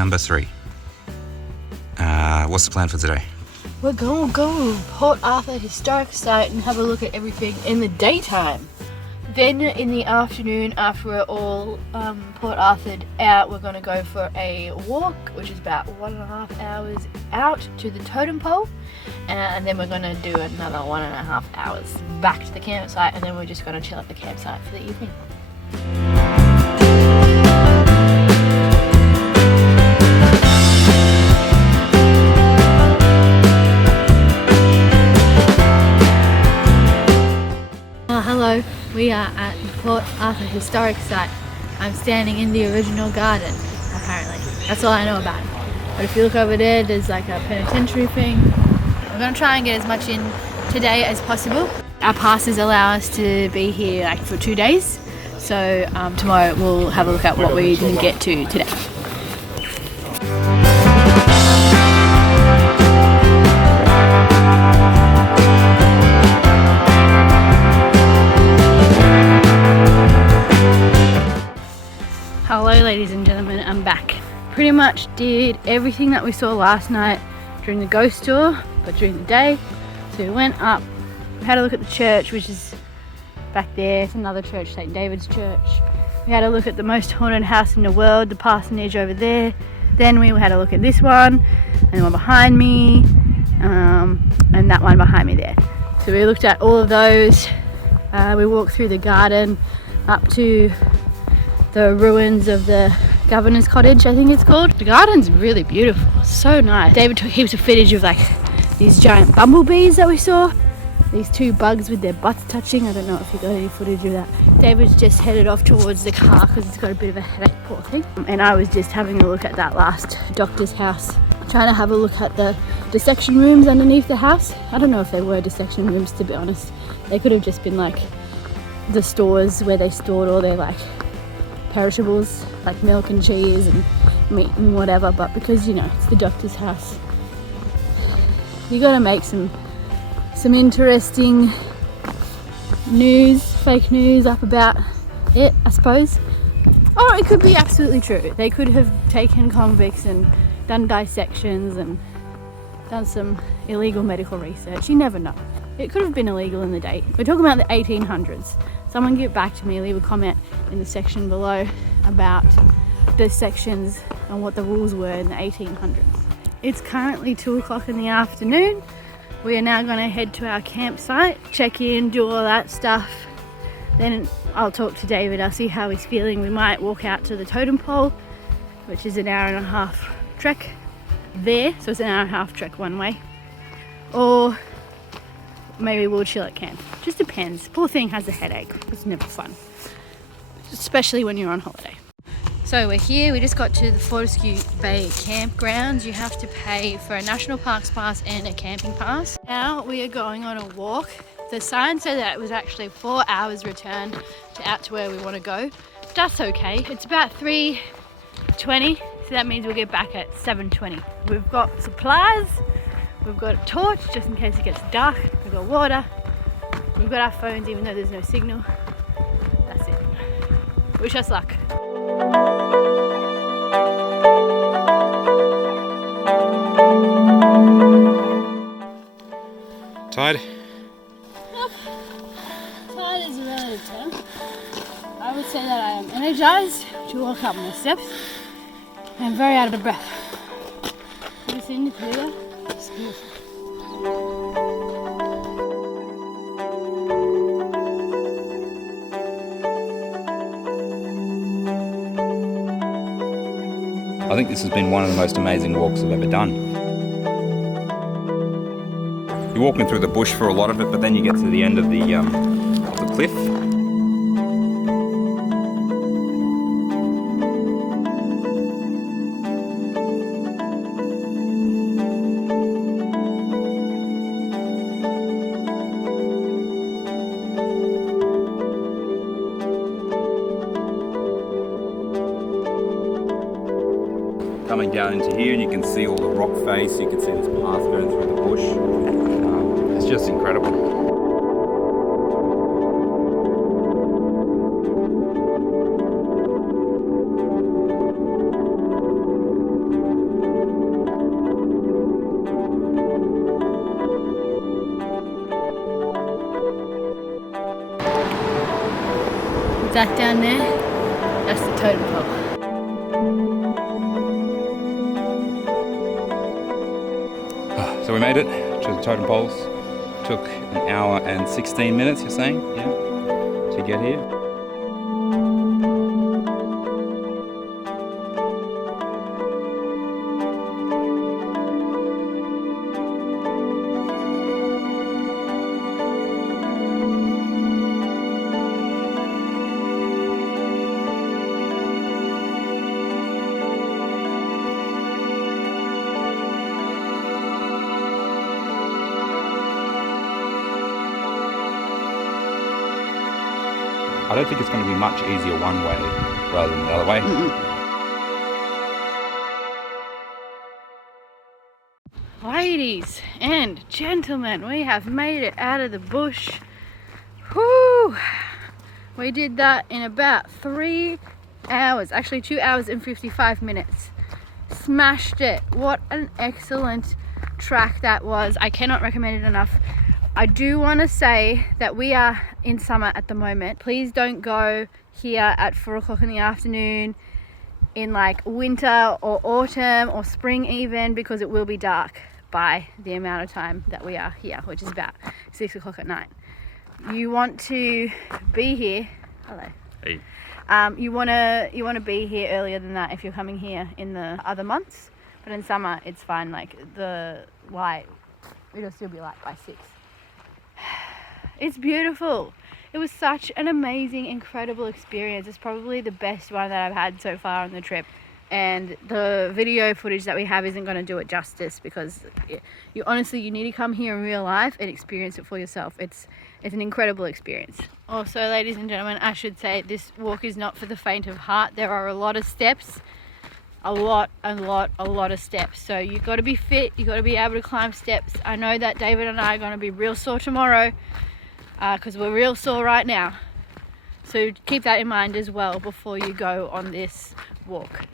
number 3. What's the plan for today? We're going to go to Port Arthur Historic Site and have a look at everything in the daytime. Then in the afternoon, after we're all Port Arthur'd out, we're going to go for a walk, which is about 1.5 hours out to the totem pole. And then we're going to do another 1.5 hours back to the campsite, and then we're just going to chill at the campsite for the evening. Hello, we are at the Port Arthur Historic Site. I'm standing in the original garden, apparently. That's all I know about it. But if you look over there, there's like a penitentiary thing. We're going to try and get as much in today as possible. Our passes allow us to be here like for 2 days. So tomorrow we'll have a look at what we didn't get to today. Hello ladies and gentlemen, I'm back. Pretty much did everything that we saw last night during the ghost tour, but during the day. So we went up, we had a look at the church, which is back there. It's another church, St. David's Church. We had a look at the most haunted house in the world, the parsonage over there. Then we had a look at this one, and the one behind me, and that one behind me there. So we looked at all of those. We walked through the garden up to the ruins of the governor's cottage, I think it's called. The garden's really beautiful, so nice. David took heaps of footage of like these giant bumblebees that we saw. These 2 bugs with their butts touching. I don't know if you got any footage of that. David's just headed off towards the car because he's got a bit of a headache, poor thing. And I was just having a look at that last doctor's house, trying to have a look at the dissection rooms underneath the house. I don't know if they were dissection rooms, to be honest. They could have just been like the stores where they stored all their like perishables, like milk and cheese and meat and whatever, but because you know it's the doctor's house, you gotta make some interesting news, fake news up about it, I suppose. Or it could be absolutely true. They could have taken convicts and done dissections and done some illegal medical research. You never know. It could have been illegal in the day. We're talking about the 1800s. Someone get back to me, leave a comment in the section below about the sections and what the rules were in the 1800s. It's currently 2 o'clock in the afternoon. We are now going to head to our campsite, check in, do all that stuff. Then I'll talk to David, I'll see how he's feeling. We might walk out to the totem pole, which is an 1.5 hour trek there. So it's an 1.5 hour trek one way. Or maybe we'll chill at camp. Just depends. Poor thing has a headache. It's never fun, especially when you're on holiday. So we're here. We just got to the Fortescue Bay campgrounds. You have to pay for a national parks pass and a camping pass. Now we are going on a walk. The sign said that it was actually 4 hours return to out to where we want to go. But that's okay. It's about 3:20, so that means we'll get back at 7:20. We've got supplies. We've got a torch just in case it gets dark. We've got water. We've got our phones even though there's no signal. That's it. Wish us luck. Tired? Tired is a relative term. I would say that I am energized to walk up my steps. I'm very out of breath. Have you seen the video? It's beautiful. I think this has been one of the most amazing walks I've ever done. You're walking through the bush for a lot of it, but then you get to the end of the cliff. Coming down into here, and you can see all the rock face, you can see this path going through the bush. It's just incredible. That down there, that's the totem pole. So we made it to the totem poles. Took an hour and 16 minutes, you're saying? Yeah. To get here. I don't think it's going to be much easier one way rather than the other way. Ladies and gentlemen, we have made it out of the bush. Whoo! We did that in about 3 hours, actually 2 hours and 55 minutes. Smashed it. What an excellent track that was. I cannot recommend it enough. I do want to say that we are in summer at the moment. Please don't go here at 4 o'clock in the afternoon in like winter or autumn or spring even, because it will be dark by the amount of time that we are here, which is about 6 o'clock at night. You want to be here. Hello. Hey. You want to be here earlier than that if you're coming here in the other months, but in summer it's fine. Like the light, it'll still be light by 6. It's beautiful. It was such an amazing, incredible experience. It's probably the best one that I've had so far on the trip, and the video footage that we have isn't going to do it justice, because you honestly, you need to come here in real life and experience it for yourself. It's an incredible experience. Also, ladies and gentlemen, I should say this walk is not for the faint of heart. There are a lot of steps, a lot of steps. So you've got to be fit, you've got to be able to climb steps. I know that David and I are going to be real sore tomorrow, because we're real sore right now. So keep that in mind as well before you go on this walk.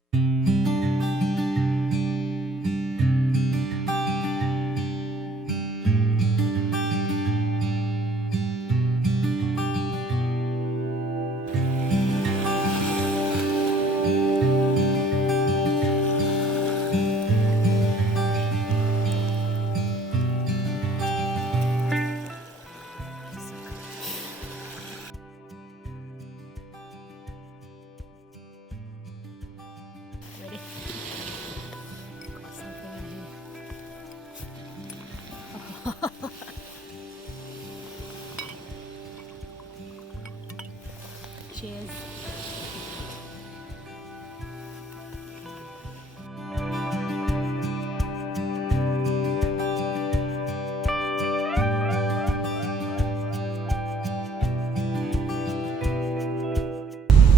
Ready? Got something in here. Cheers.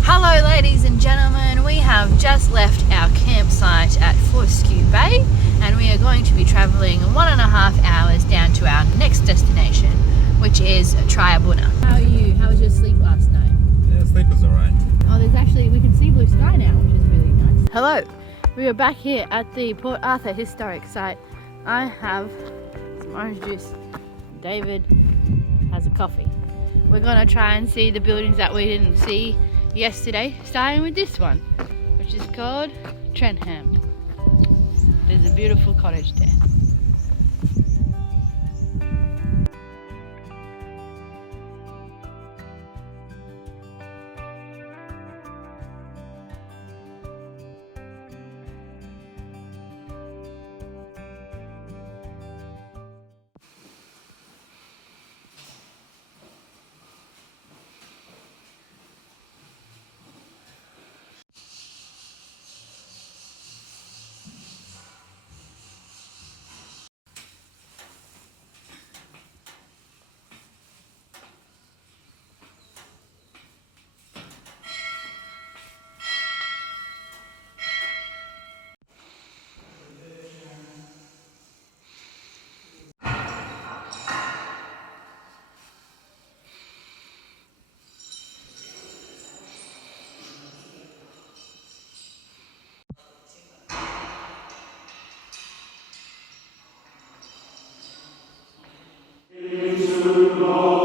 Hello ladies and gentlemen, we have just left our campsite at Fortescue Bay, and we are going to be travelling 1.5 hours down to our next destination, which is Triabuna. How are you? How was your sleep last night? Yeah, sleep was alright. Oh, there's actually, we can see blue sky now, which is really nice. Hello, we are back here at the Port Arthur Historic Site. I have some orange juice. David has a coffee. We're gonna try and see the buildings that we didn't see yesterday, starting with this one, which is called Trentham. There's a beautiful cottage there. Into God.